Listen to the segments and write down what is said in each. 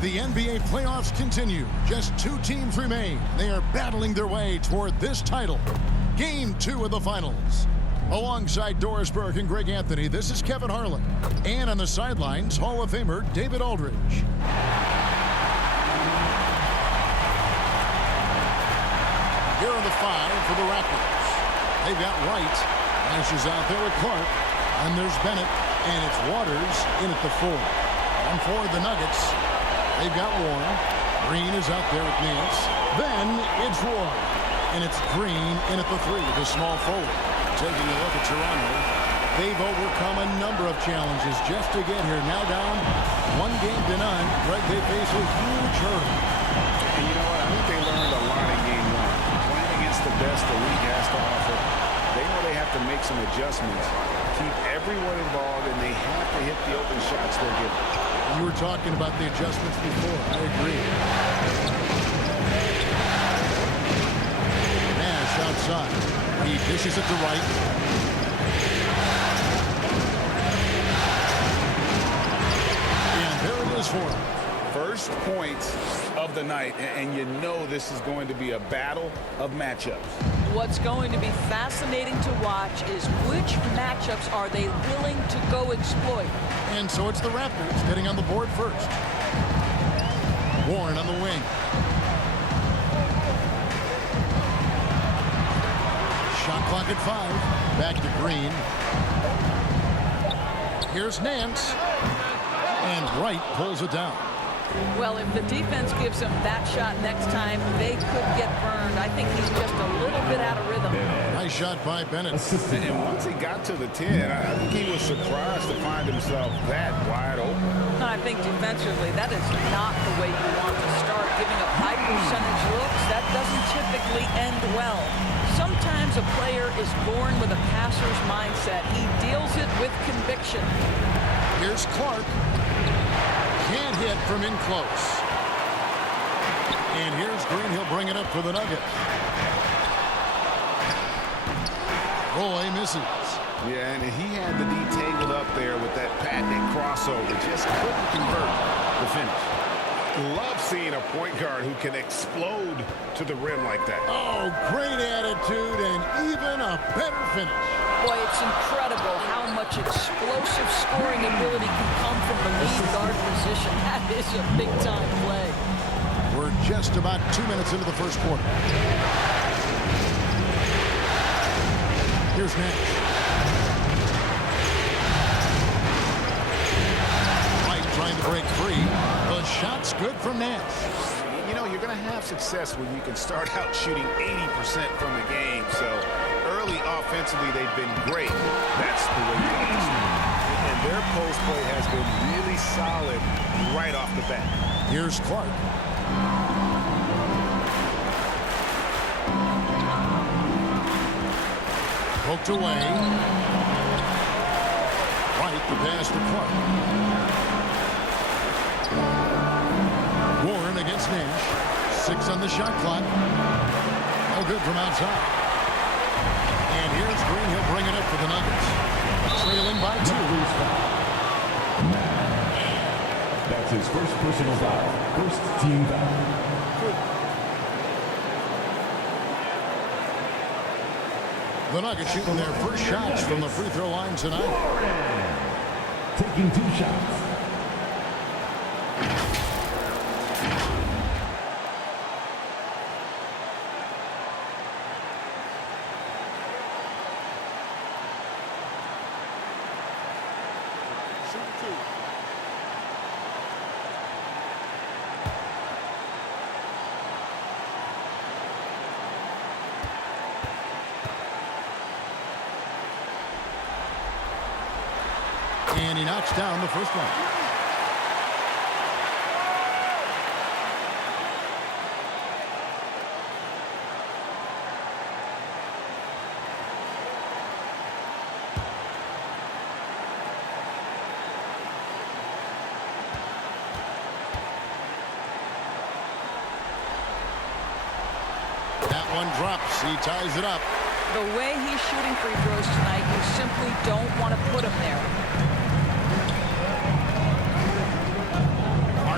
The NBA playoffs continue. Just two teams remain. They are battling their way toward this title. Game 2 of the finals. Alongside Doris Burke and Greg Anthony, this is Kevin Harlan. And on the sidelines, Hall of Famer David Aldridge. Here are the 5 for the Raptors. They've got Wright. Lashes out there with Clark. And there's Bennett. And it's Waters in at the 4. And for the Nuggets, they've got Warren. Green is out there at Nance. Then it's Roy. And it's Green in at the 3, the small forward. Taking a look at Toronto, they've overcome a number of challenges just to get here. Now down 1-0. Greg, they face a huge hurdle. And you know what? I think they learned a lot in Game 1. Playing against the best the league has to offer, they know they have to make some adjustments, keep everyone involved, and they have to hit the open shots they're given. You were talking about the adjustments before. I agree. Nash outside. He dishes it to Wright. And there it is for him. First point of the night, and you know this is going to be a battle of matchups. What's going to be fascinating to watch is which matchups are they willing to go exploit. And so it's the Raptors getting on the board first. Warren on the wing. Shot clock at 5. Back to Green. Here's Nance. And Wright pulls it down. Well, if the defense gives him that shot next time, they could get burned. I think he's just a little bit out of rhythm. Nice shot by Bennett. And once he got to the 10, I think he was surprised to find himself that wide open. I think defensively, that is not the way you want to start. Giving up high percentage looks, that doesn't typically end well. Sometimes a player is born with a passer's mindset. He deals it with conviction. Here's Clark. Can't hit from in close. And here's Green. He'll bring it up for the Nuggets. Roy misses. Yeah, and he had the D tangled up there with that patented crossover. Just couldn't convert the finish. Love seeing a point guard who can explode to the rim like that. Oh, great attitude and even a better finish. Boy, it's incredible how much explosive scoring ability can come from the lead guard position. That is a big-time play. We're just about 2 minutes into the first quarter. Here's Nash. Wright trying to break free. The shot's good from Nash. You know, you're going to have success when you can start out shooting 80% from the game. So early offensively, they've been great. That's the way you like to start. And their post play has been really solid right off the bat. Here's Clark. Poked away. Right, the pass to Clark. Warren against Nash. 6 on the shot clock. No good from outside. And here's Green. He'll bring it up for the Nuggets. Trailing by 2. That's his first personal foul. First team foul. The Nuggets shooting their first shots from the free throw line tonight. Warren taking 2 shots. And he knocks down the first one. That one drops. He ties it up. The way he's shooting free throws tonight, you simply don't want to put him there.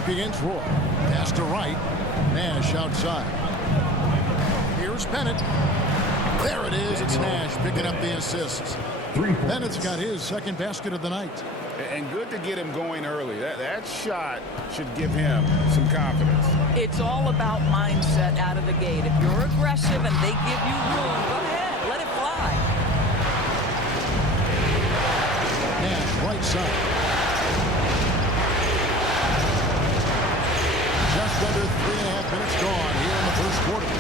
Clark against Roy. Pass to right. Nash outside. Here's Bennett. There it is. It's Nash picking up the assist. Bennett's got his second basket of the night. And good to get him going early. That shot should give him some confidence. It's all about mindset out of the gate. If you're aggressive and they give you room, go ahead, let it fly. Nash right side. Just under 3.5 minutes gone here in the first quarter.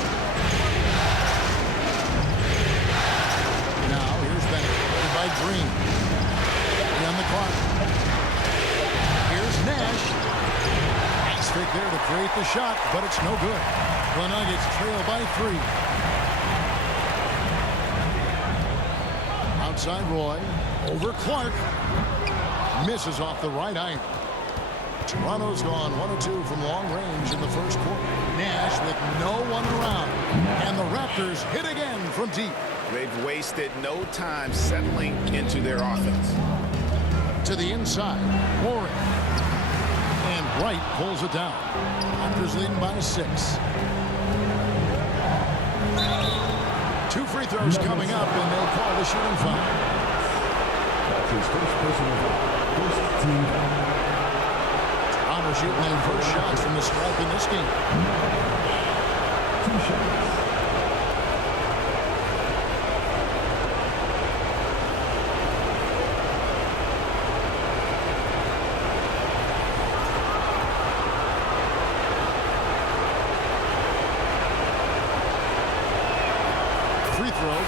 Now here's Bennett by Green. On the clock. Here's Nash. Nice pick there to create the shot, but it's no good. The Nuggets trail by 3. Outside Roy. Over Clark. Misses off the right iron. Toronto's gone 1 of 2 from long range in the first quarter. Nash with no one around. And the Raptors hit again from deep. They've wasted no time settling into their offense. To the inside, Warren. And Wright pulls it down. Raptors leading by 6. 2 free throws coming up, and they call the shooting foul. That's his first personal foul. First team foul. Toronto shooting their first shots from the stripe in this game. 2 shots.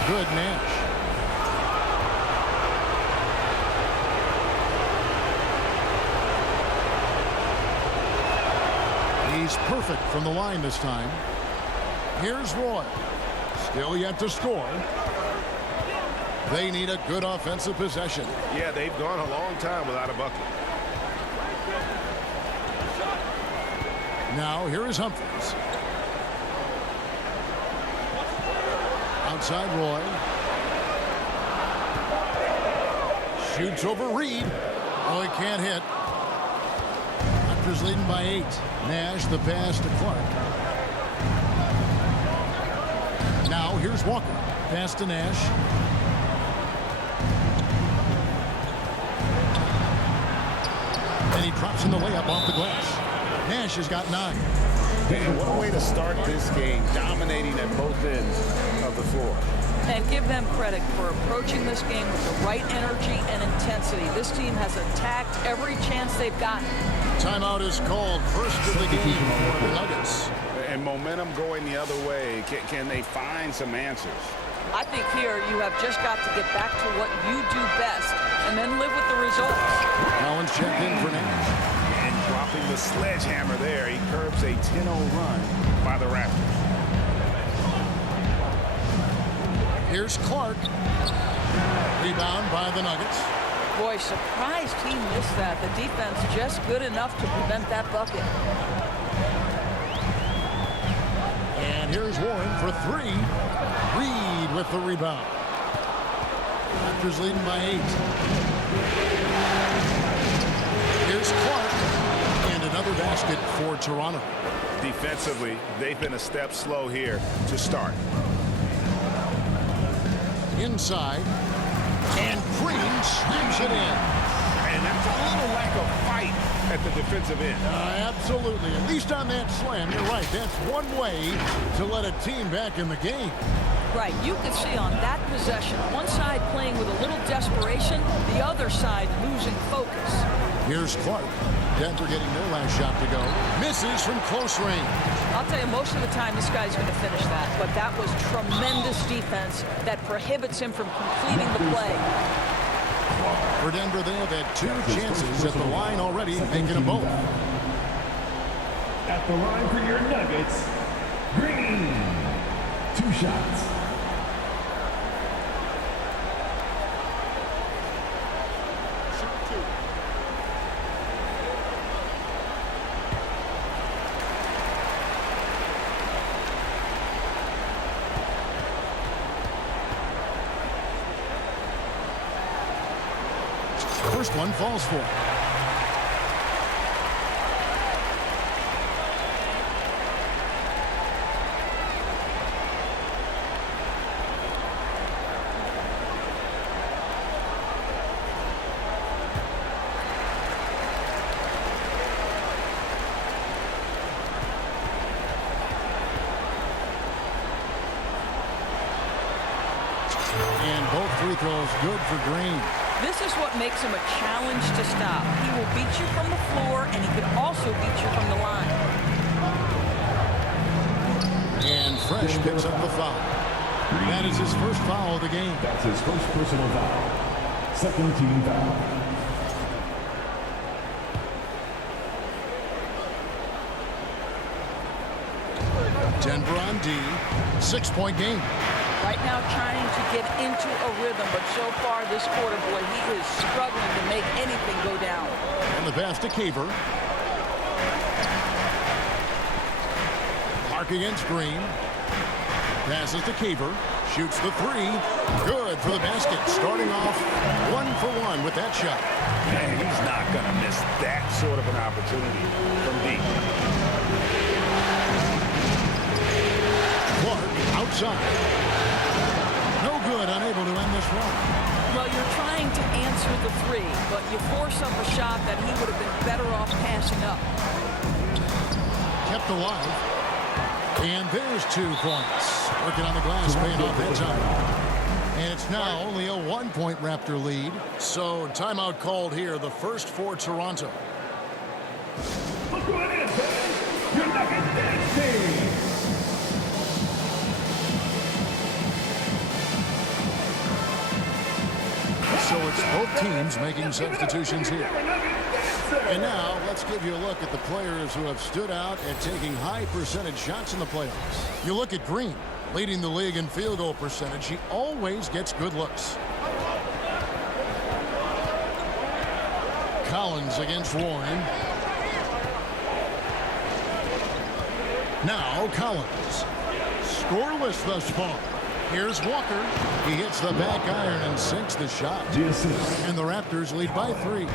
Good Nash. He's perfect from the line this time. Here's Roy. Still yet to score. They need a good offensive possession. Yeah, they've gone a long time without a bucket. Now here is Humphries. Outside Roy. Shoots over Reed. Oh, he can't hit. Raptors leading by 8. Nash the pass to Clark. Now here's Walker. Pass to Nash. And he drops in the layup off the glass. Nash has got 9. And what a way to start this game, dominating at both ends of the floor. And give them credit for approaching this game with the right energy and intensity. This team has attacked every chance they've gotten. Timeout is called. First of the game for the Nuggets. And momentum going the other way. Can they find some answers? I think here you have just got to get back to what you do best and then live with the results. Collins checked in for Nash. Dropping the sledgehammer there. He curbs a 10-0 run by the Raptors. Here's Clark. Rebound by the Nuggets. Boy, surprised he missed that. The defense just good enough to prevent that bucket. And here's Warren for 3. Reed with the rebound. Raptors leading by 8. Here's Clark. Another basket for Toronto. Defensively, they've been a step slow here to start. Inside. And Green slams it in. And that's a little lack of fight at the defensive end. Absolutely. At least on that slam, you're right. That's one way to let a team back in the game. Right. You can see on that possession, one side playing with a little desperation, the other side losing focus. Here's Clark. Denver getting their last shot to go. Misses from close range. I'll tell you, most of the time this guy's going to finish that. But that was tremendous defense that prohibits him from completing the play. For Denver, they have had 2 chances at the line already, making them both. At the line for your Nuggets, Green. 2 shots. First one falls for. free throw is good for Green. This is what makes him a challenge to stop. He will beat you from the floor, and he can also beat you from the line. And Fresh picks up the foul. That is his first foul of the game. That's his first personal foul. Second team foul. Denver on D. 6-point game. Right now trying to get into a rhythm, but so far this quarter, boy, he is struggling to make anything go down. And the pass to Caver. Clark against Green. Passes to Caver. Shoots the three. Good for the basket. Starting off 1-for-1 with that shot. Man, he's not going to miss that sort of an opportunity from deep. Clark outside. No good, unable to end this run. Well, you're trying to answer the three, but you force up a shot that he would have been better off passing up. Kept alive. And there's 2 points. Working on the glass, paying off that time. And it's now only a 1-point Raptor lead. So timeout called here, the first for Toronto. Look who it is, fans. Your Nuggets team. So it's both teams making substitutions here. And now let's give you a look at the players who have stood out at taking high percentage shots in the playoffs. You look at Green, leading the league in field goal percentage. He always gets good looks. Collins against Warren. Now Collins. Scoreless thus far. Here's Walker. He hits the back iron and sinks the shot. And the Raptors lead by 3.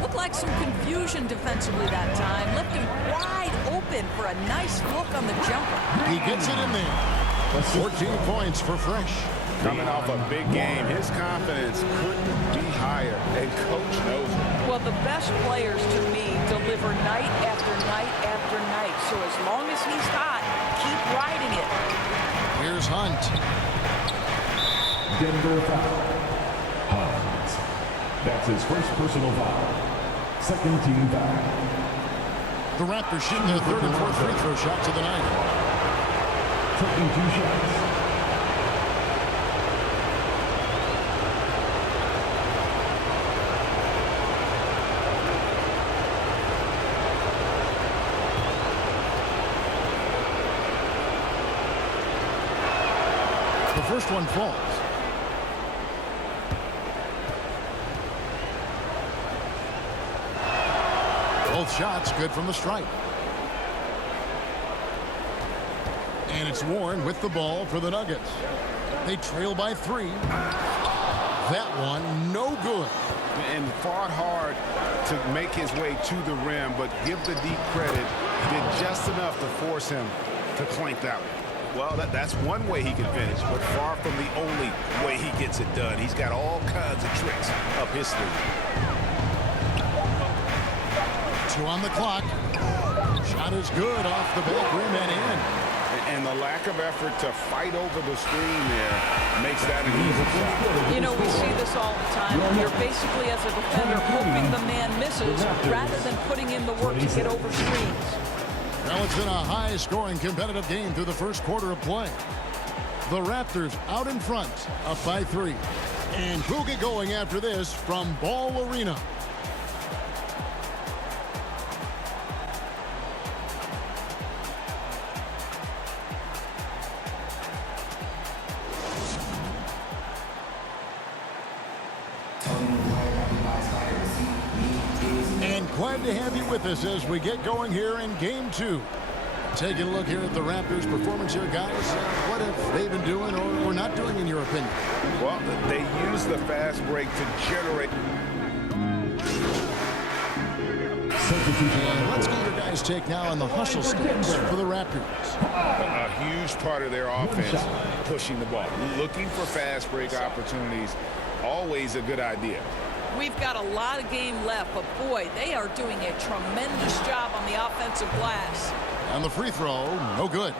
Looked like some confusion defensively that time. Left him wide open for a nice look on the jumper. He gets it in there. 14 points for Fresh. Coming off a big game, his confidence couldn't be higher, and Coach knows it. Well, the best players to me deliver night after night after night. So as long as he's hot, keep riding it. Here's Hunt. Denver foul. Hunt. That's his first personal foul. Second team foul. The Raptors shooting their third and fourth free throw shots of the night. Taking 2 shots. The first one falls. Both shots good from the stripe. And it's Warren with the ball for the Nuggets. They trail by 3. That one no good. And fought hard to make his way to the rim, but give the deep credit. He did just enough to force him to clank that one. Well, that's one way he can finish, but far from the only way he gets it done. He's got all kinds of tricks up his sleeve. 2 on the clock. Shot is good off the back rim and in. And the lack of effort to fight over the screen there makes that an easy shot. You know, we see this all the time. You're basically, as a defender, hoping the man misses rather than putting in the work to get over screens. Well, it's been a high-scoring competitive game through the first quarter of play. The Raptors out in front, up by 3. And we'll get going after this from Ball Arena. And glad to have you with us as we get going here in Game 2. Taking a look here at the Raptors' performance here, guys. What have they been doing or not doing, in your opinion? Well, they use the fast break to generate. And let's get your guys' take now on the hustle stance for the Raptors. A huge part of their offense, pushing the ball. Looking for fast break opportunities, always a good idea. We've got a lot of game left, but boy, they are doing a tremendous job on the offensive glass. And the free throw, no good.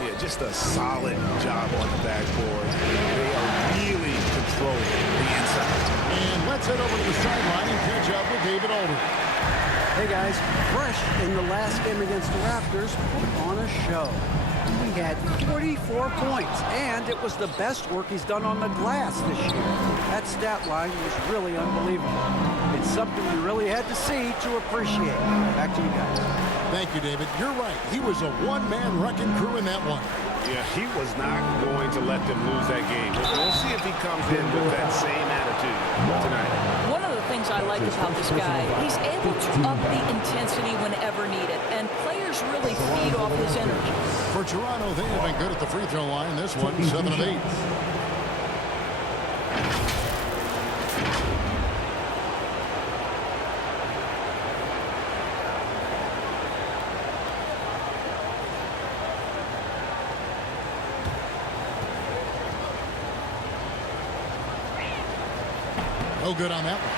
Yeah, just a solid job on the backboard. They are really control the inside. And let's head over to the sideline and catch up with David Aldridge. Hey guys, Fresh in the last game against the Raptors put on a show. He had 44 points, and it was the best work he's done on the glass this year. That stat line was really unbelievable. It's something we really had to see to appreciate. Back to you guys. Thank you, David. You're right. He was a one-man wrecking crew in that one. Yeah, he was not going to let them lose that game. We'll see if he comes in with that same attitude tonight. One of the things I like about this guy, he's able to up the intensity whenever needed, and players really feed off his energy. For Toronto, they have been good at the free throw line. This one, 7 of 8. No good on that one.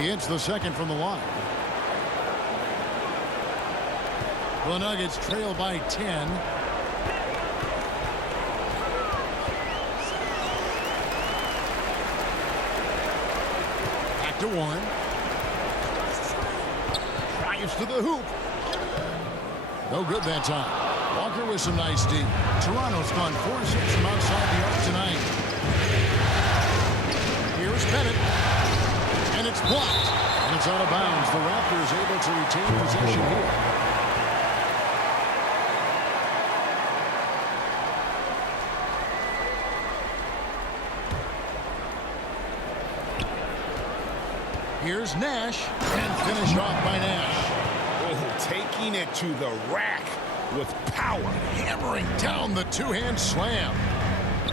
He hits the second from the line. The Nuggets trail by 10. To one. Drives to the hoop. No good that time. Walker with some nice D. Toronto's gone 4-6 from outside the arc tonight. Here's Bennett. And it's blocked. And it's out of bounds. The Raptors able to retain possession here. Here's Nash, and finished off by Nash. Oh, taking it to the rack with power. Hammering down the two-hand slam.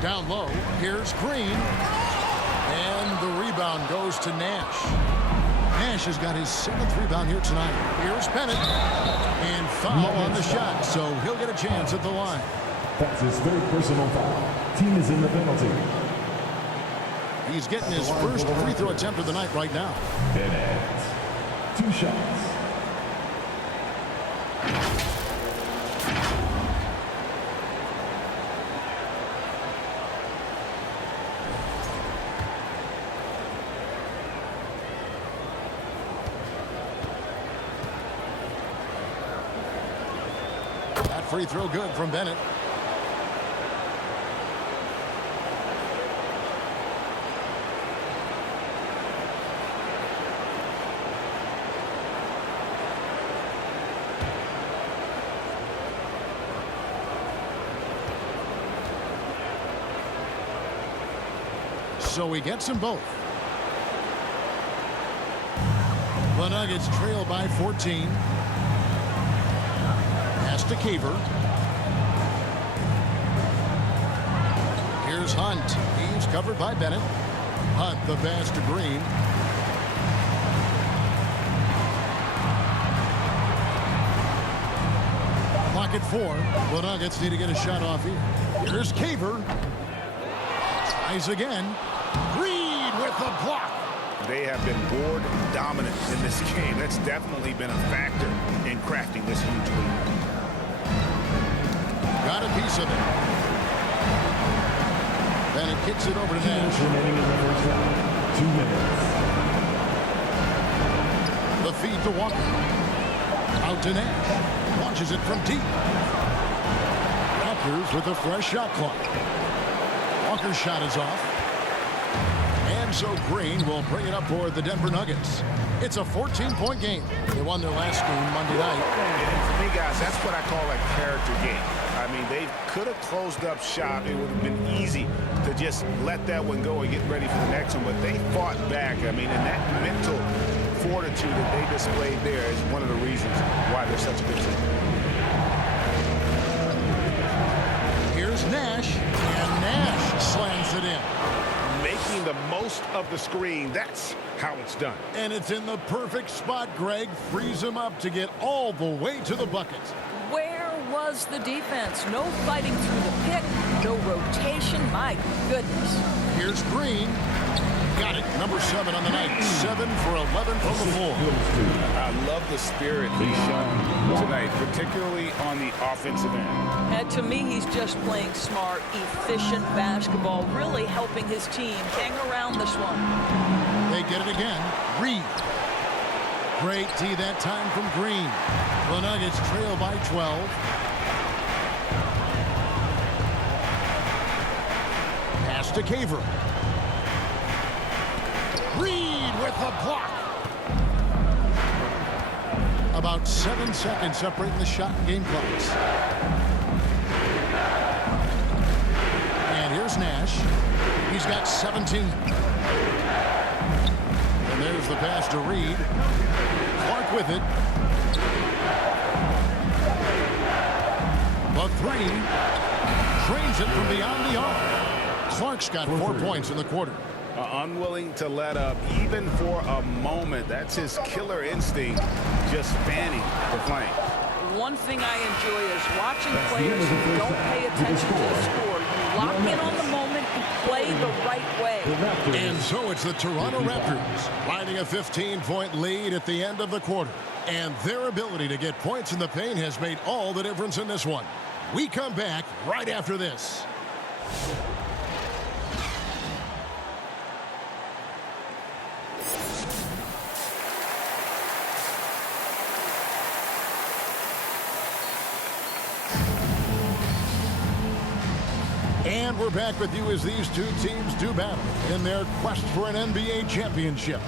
Down low, here's Green. And the rebound goes to Nash. Nash has got his 7th rebound here tonight. Here's Bennett. And foul on the shot, so he'll get a chance at the line. That's his 3rd personal foul. Team is in the penalty. He's getting his first free throw attempt of the night right now. Bennett. 2 shots. That free throw good from Bennett. So he gets them both. The Nuggets trail by 14. Pass to Caver. Here's Hunt. He's covered by Bennett. Hunt the pass to Green. Clock at 4. The Nuggets need to get a shot off here. Here's Caver. Tries again. Reed with the block. They have been board dominant in this game. That's definitely been a factor in crafting this huge lead. Got a piece of it. Bennett kicks it over to Nash. Remaining in the first round. 2 minutes. The feed to Walker. Out to Nash. Launches it from deep. Raptors with a fresh shot clock. Walker's shot is off. And so Green will bring it up for the Denver Nuggets. It's a 14-point game. They won their last game Monday night. And for me, guys, that's what I call a character game. I mean, they could have closed up shop. It would have been easy to just let that one go and get ready for the next one. But they fought back. I mean, and that mental fortitude that they displayed there is one of the reasons why they're such a good team. Here's Nash, and Nash slams it in. Making the most of the screen. That's how it's done. And it's in the perfect spot. Greg frees him up to get all the way to the bucket. Where was the defense? No fighting through the pick. No rotation. My goodness. Here's Green. Got it. Number 7 on the night. 7 for 11 from the floor. I love the spirit he's shown tonight, particularly on the offensive end. And to me, he's just playing smart, efficient basketball, really helping his team hang around this one. They get it again. Reed. Great D that time from Green. The Nuggets trail by 12. Pass to Caver. Reed with the block. About 7 seconds separating the shot and game clocks. And here's Nash. He's got 17. And there's the pass to Reed. Clark with it. The 3. Drains it from beyond the arc. Clark's got 4 points in the quarter. Unwilling to let up even for a moment. That's his killer instinct, just fanning the flank. One thing I enjoy is watching players who don't pay attention to the score. You lock in on the moment and play the right way. And so it's the Toronto Raptors riding a 15-point lead at the end of the quarter. And their ability to get points in the paint has made all the difference in this one. We come back right after this. And we're back with you as these two teams do battle in their quest for an NBA championship.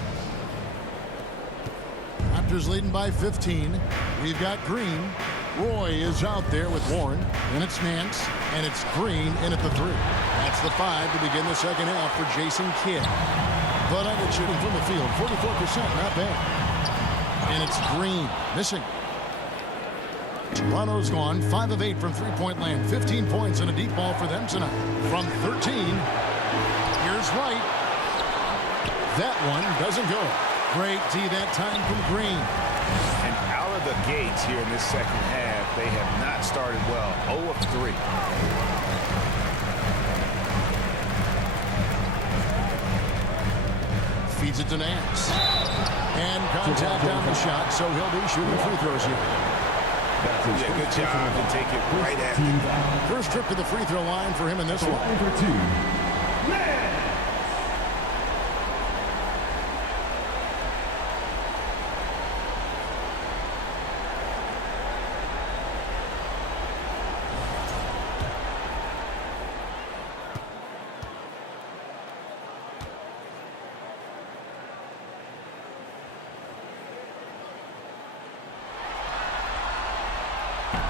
Raptors leading by 15. We've got Green. Roy is out there with Warren. And it's Nance. And it's Green in at the 3. That's the 5 to begin the second half for Jason Kidd. The Nuggets shooting from the field. 44%, not bad. And it's Green missing. Toronto's gone 5 of 8 from three-point land. 15 points and a deep ball for them tonight. From 13, here's White. That one doesn't go. Great D that time from Green. And out of the gates here in this second half, they have not started well. 0 of 3. Feeds it to Nance. And contact on the shot, so he'll be shooting free throws here. Yeah, good job to take it right at him. First trip to the free throw line for him in this one.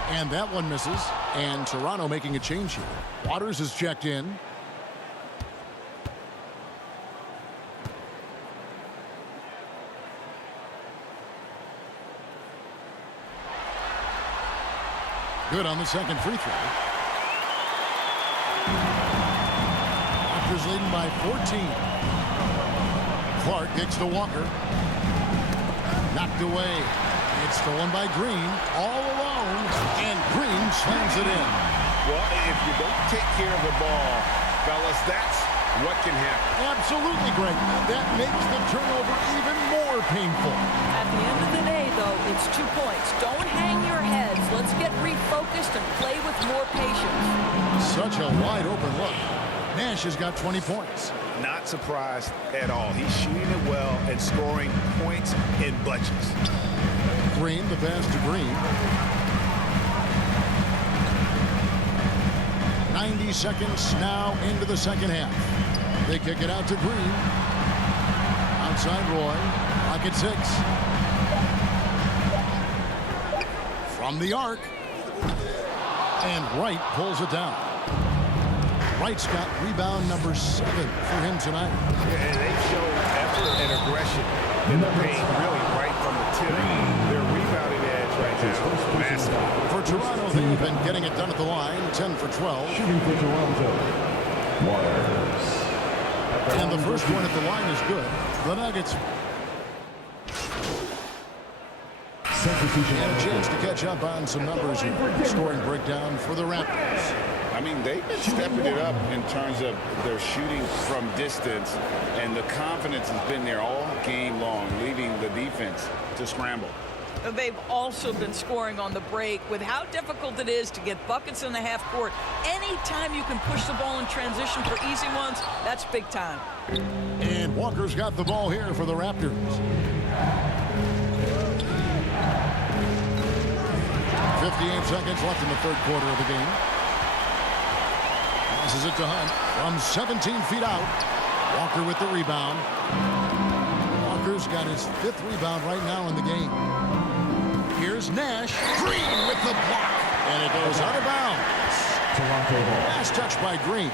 And that one misses. And Toronto making a change here. Waters is checked in. Good on the second free throw. Raptors leading by 14. Clark kicks to Walker. Knocked away. It's stolen by Green, all alone, and Green slams it in. Well, if you don't take care of the ball, fellas, that's what can happen. Absolutely, Greg. That makes the turnover even more painful. At the end of the day, though, it's 2 points. Don't hang your heads. Let's get refocused and play with more patience. Such a wide open look. Nash has got 20 points. Not surprised at all. He's shooting it well and scoring points in bunches. Green, the pass to Green. 90 seconds now into the second half. They kick it out to Green. Outside Roy. Clock at 6. From the arc. And Wright pulls it down. Wright's got rebound number 7 for him tonight. Yeah, and they've shown effort and aggression in the paint, really right from the tip. Their rebounding edge right now, massive. For Toronto, they've been getting it done at the line, 10 for 12. Shooting for Toronto. Waters. And the first one at the line is good. The Nuggets. Second substitution. And a chance to catch up on some numbers here. Scoring breakdown for the Raptors. I mean, they've been stepping it up in terms of their shooting from distance, and the confidence has been there all game long, leaving the defense to scramble. They've also been scoring on the break. With how difficult it is to get buckets in the half court, anytime you can push the ball in transition for easy ones, that's big time. And Walker's got the ball here for the Raptors. 58 seconds left in the third quarter of the game. Passes it to Hunt from 17 feet out. Walker with the rebound. Walker's got his 5th rebound right now in the game. Here's Nash. Green with the block. And it goes out of bounds. Toronto ball. Last touch by Green.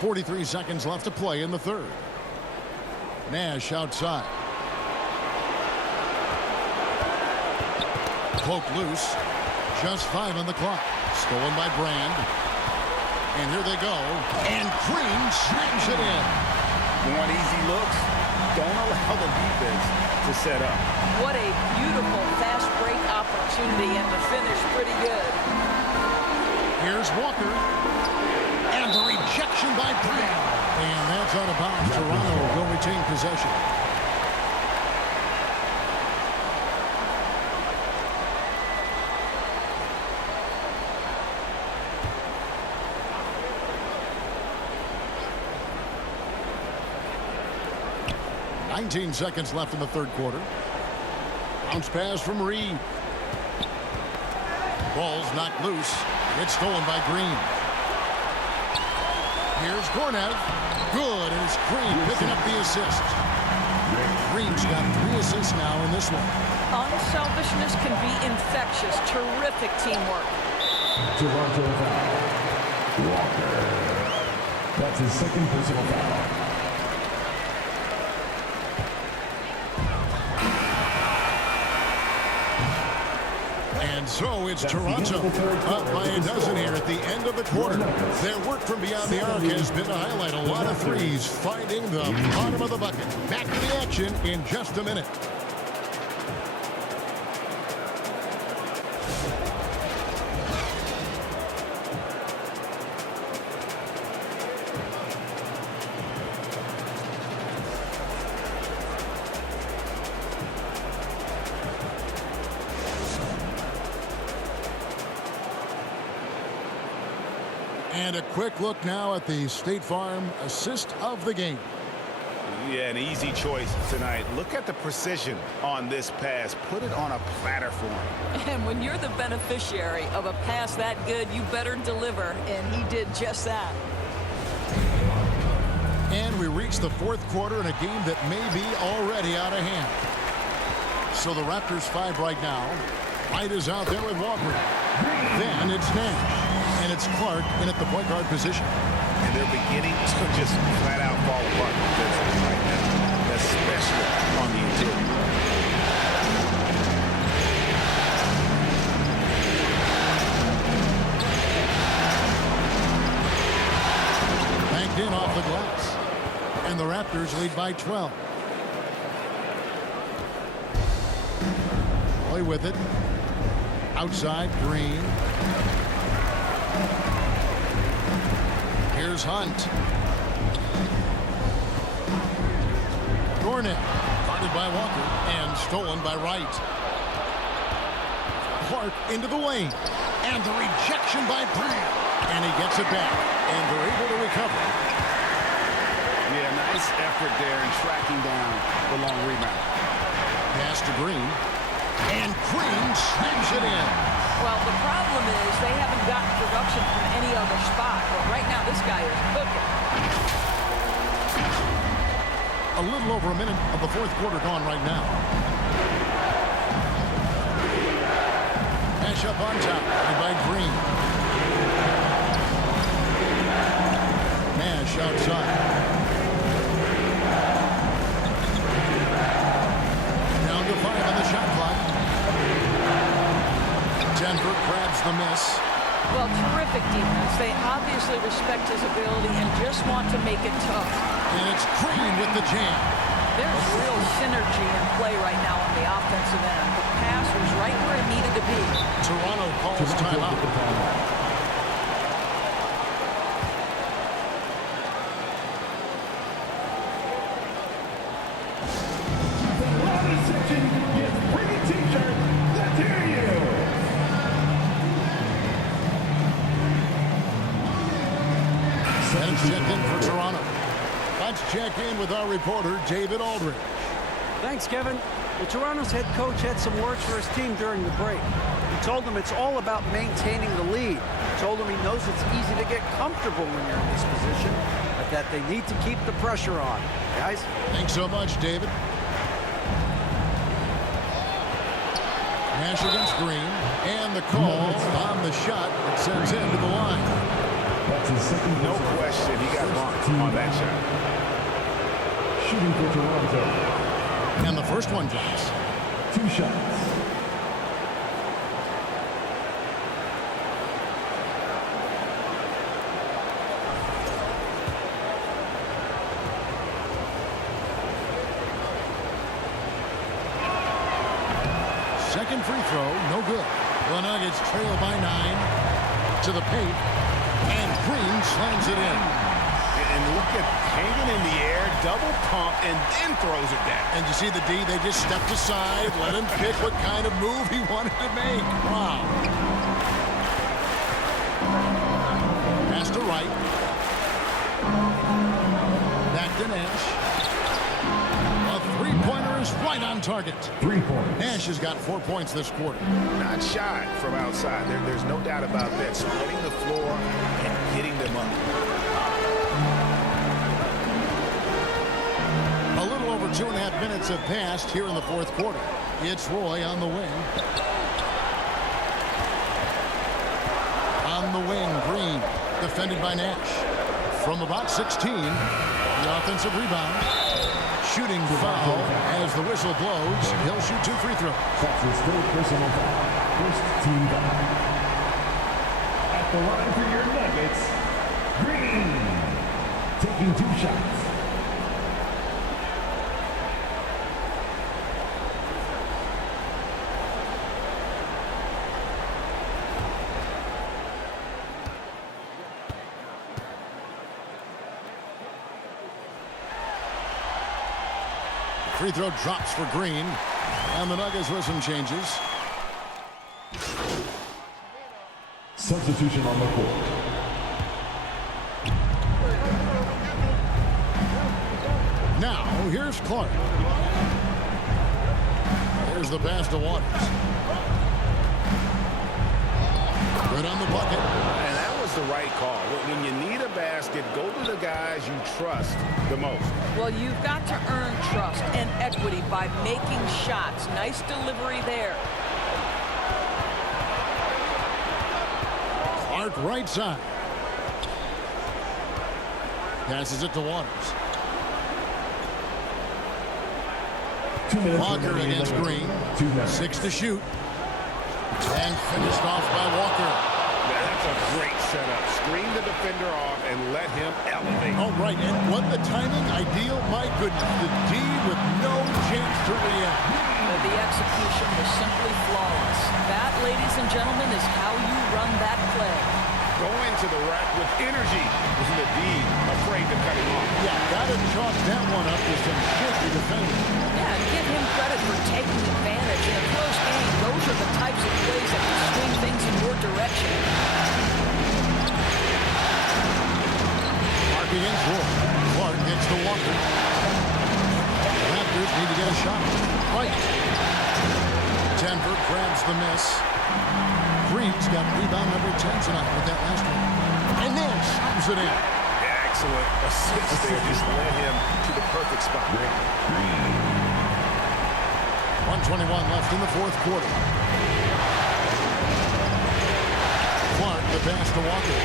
.43 seconds left to play in the third. Nash outside. Poked loose. Just 5 on the clock. Stolen by Brand. And here they go. And Green slams it in. You want easy looks? Don't allow the defense to set up. What a beautiful fast break opportunity, and the finish pretty good. Here's Walker. And the rejection by Brand. And that's out of bounds. Toronto will retain possession. .19 seconds left in the third quarter. Bounce pass from Reed. Ball's knocked loose. It's stolen by Green. Here's Gornev. Good, and it's Green picking up the assist. Green's got 3 assists now in this one. Unselfishness can be infectious. Terrific teamwork. Toronto foul. Walker. That's his 2nd personal foul. And so it's Toronto up by a dozen here at the end of the quarter. Their work from beyond the arc has been to highlight a lot of threes, finding the bottom of the bucket. Back to the action in just a minute. And a quick look now at the State Farm assist of the game. Yeah, an easy choice tonight. Look at the precision on this pass. Put it on a platter for him. And when you're the beneficiary of a pass that good, you better deliver, and he did just that. And we reach the fourth quarter in a game that may be already out of hand. So the Raptors 5 right now. White is out there with Walker. Then it's Nash. And it's Clark in at the point guard position. And they're beginning to just flat out fall apart defensively right now, especially on the interior. Banked in off the glass. And the Raptors lead by 12. Play with it. Outside, Green. Here's Hunt. Gornet guarded by Walker and stolen by Wright. Clark into the lane. And the rejection by Brand. And he gets it back. And they're able to recover. Yeah, nice effort there in tracking down the long rebound. Pass to Green. And Green slams it in. Well, the problem is they haven't gotten production from any other spot. But right now, this guy is cooking. A little over a minute of the fourth quarter gone right now. Pass up on top by Green. Nash outside. Down to 5 on the shot clock. Denver grabs the miss. Well, Terrific defense. They obviously respect his ability and just want to make it tough. And it's Green with the jam. There's real synergy in play right now on the offensive end. The pass was right where it needed to be. Toronto calls timeout. Let's check in for Toronto. Let's check in with our reporter, David Aldridge. Thanks, Kevin. Well, Toronto's head coach had some words for his team during the break. He told them it's all about maintaining the lead. He told them he knows it's easy to get comfortable when you're in this position, but that they need to keep the pressure on. Guys? Thanks so much, David. Nash against Green, and the call on the shot that sends him to the line. No question, he got bumped on that shot. Shooting for Toronto. And the first one drops. 2 shots. Second free throw, no good. The Nuggets trail by 9 to the paint, and Green slams it in. And look at hanging in the air, double pump, and then throws it down. And you see the D, they just stepped aside, let him pick what kind of move he wanted to make. Wow. Pass to Wright. Back to Nash. A three-pointer is right on target. 3 points. Nash has got 4 points this quarter. Not shy from outside. There's no doubt about that. Spreading the floor and getting them up. A little over 2.5 minutes have passed here in the fourth quarter. It's Roy on the wing. On the wing, Green, defended by Nash. From about 16, the offensive rebound. Shooting foul as the whistle blows. He'll shoot 2 free throws. That's his 3rd personal foul. First team foul. At the line for your Nuggets, Green. Taking 2 shots. Free throw drops for Green. And the Nuggets with some changes. Substitution on the court. Now, here's Clark. Here's the pass to Waters. Good on the bucket. And that was the right call. When you need a basket, go to the guys you trust the most. Well, you've got to earn trust and equity by making shots. Nice delivery there. Clark right side. Passes it to Waters. 2 minutes Walker remaining. against Green. 2 minutes. 6 to shoot. And finished off by Walker. That's a great setup. Screen the defender off and let him elevate. Oh, right. And what the timing ideal. My goodness. The D with no chance to react. The execution was simply flawless. That, ladies and gentlemen, is how you run that play. Going to the rack with energy. Isn't the D afraid to cut him off? Yeah, got to chalk that one up with some shifty defending. Yeah, give him credit for taking advantage. In a close game, those are the types of plays that can swing things in your direction. Clark against Wolf. Clark gets to Walker. The Raptors need to get a shot. Right. Denver grabs the miss. Green's got rebound number 10 tonight with that last one. And then shoots it in. Excellent assist there. Just led him to the perfect spot. 1:21 left in the fourth quarter. Clark, the pass to Walker.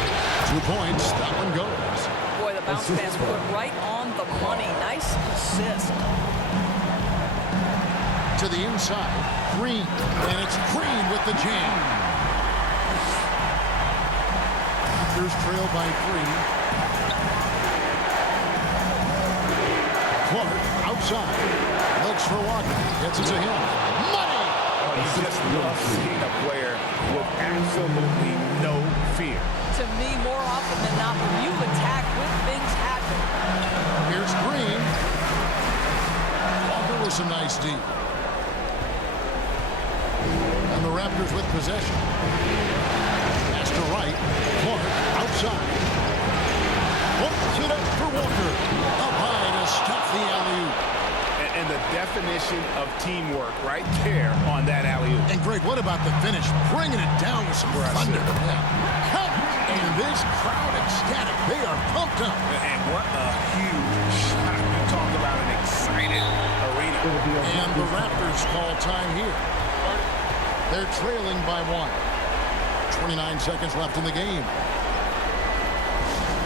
2 points. That one goes. Boy, the bounce pass put right on the money. Nice assist. To the inside. Green. And it's Green with the jam. Raptors trail by 3. Clark outside. Looks for Walker. Gets it to him. Money! Oh, you just love seeing a player with absolutely no fear. To me, more often than not, when you attack when things happen. Here's Green. Walker with some nice D. And the Raptors with possession. Pass to right. Clark outside. Hooks it up for Walker. Up high to stop the alley-oop. And the definition of teamwork right there on that alley-oop. And Greg, what about the finish? Bringing it down with some thunder. Yeah. Count. And this crowd ecstatic. They are pumped up. And what a huge shot. You talk about an excited arena. And the Raptors call time here. They're trailing by 1. 29 seconds left in the game.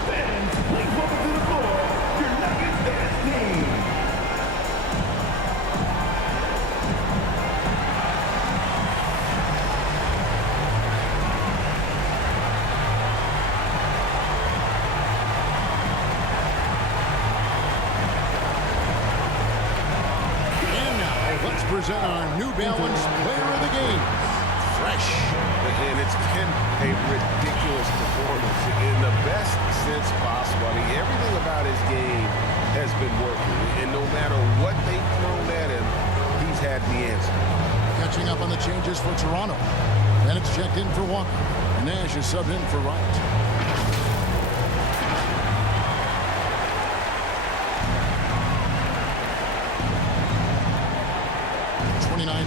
Fans, please welcome to the floor your Nuggets dance team. And now, let's present our New Balance Player of the Game. Fresh. And it's been a ridiculous performance in the best sense possible. I mean, everything about his game has been working. And no matter what they've thrown at him, he's had the answer. Catching up on the changes for Toronto. Bennett's checked in for Walker. Nash is subbed in for Wright.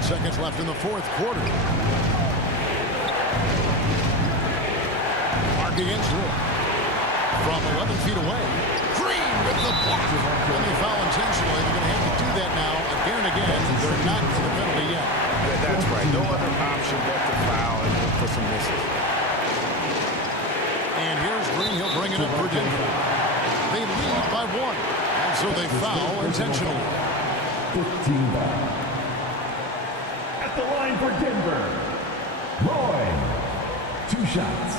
Seconds left in the fourth quarter. Mark against Wood. From 11 feet away. Green with the block. When they foul intentionally, they're going to have to do that now again and again. They're not in the penalty yet. That's right. No other option but to foul and look for some misses. And here's Green. He'll bring it up for Denver. They lead by 1. And so they foul intentionally. 15. The line for Denver. Roy. 2 shots.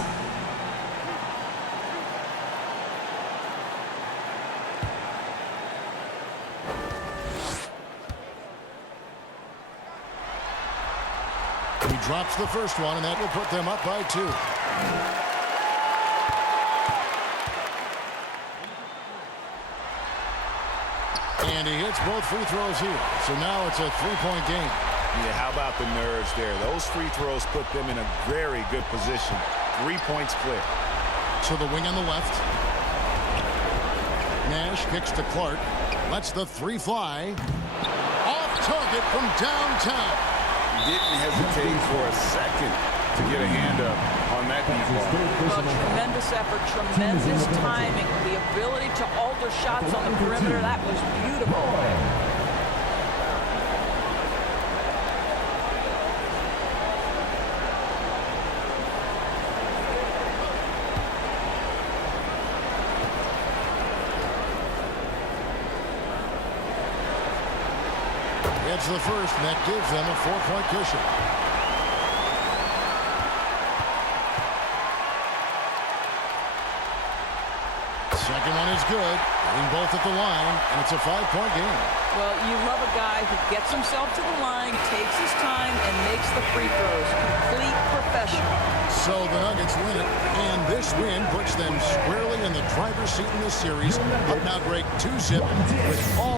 He drops the first one, and that will put them up by 2. And he hits both free throws here. So now it's a 3-point game. Yeah, how about the nerves there? Those free throws put them in a very good position. 3 points clear. To the wing on the left. Nash kicks to Clark. Lets the 3 fly. Off target from downtown. Didn't hesitate for a second to get a hand up on that deep ball. Well, tremendous effort, tremendous timing. The ability to alter shots on the perimeter, that was beautiful. It's the first, and that gives them a 4-point cushion. Second one is good. Getting both at the line, and it's a 5-point game. Well, you love a guy who gets himself to the line, takes his time, and makes the free throws. Complete professional. So the Nuggets win it, and this win puts them squarely in the driver's seat in this series. Up now, Greg, 2-zip with all